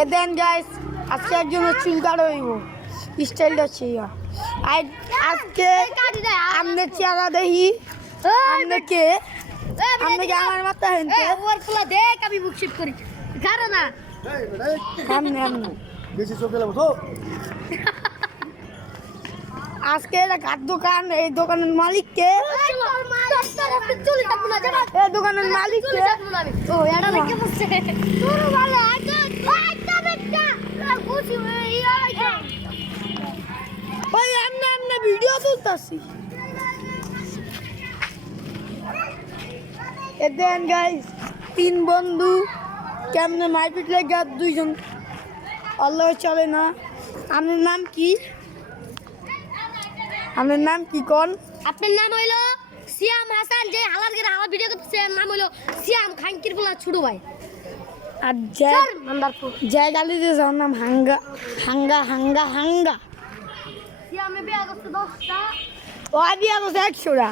এ দেন guys আজকে একজন চুল কাটা হইব স্টাইলটা হচ্ছে আজকে আমনে চেহারা দেখি আমনে কে আমার মাথা হেনতে ওর পোলা দেখ আমি বুক শিট করি কারো না আমনে বেশি চোখে লাগো তো আজকে এটা কাঠ দোকান এই দোকানের মালিক কে এই দোকানের মালিক কে ও এটা দেখে বসছে তোর ভালো আগে একটা বেটা খুশি হয়ে ওই আমনে ভিডিও তুলতাছি এ দেন গাইস তিন বন্ধু কেমনে মারপিট লাগা দুইজন আল্লাহ চলে না আপনার নাম কি আপনার নাম কি কোন আপনার নাম হইলো সিয়াম হাসান যে হালার গেরা হালা ভিডিও করতেছে নাম হইলো সিয়াম খানকির পোলা ছোট ভাই আর স্যার মান্দারপুর জয় গালি দিয়ে যার নাম হাঙ্গা হাঙ্গা হাঙ্গা হাঙ্গা সিয়ামে বিয়া করতে 10টা ও আদি আলো 100টা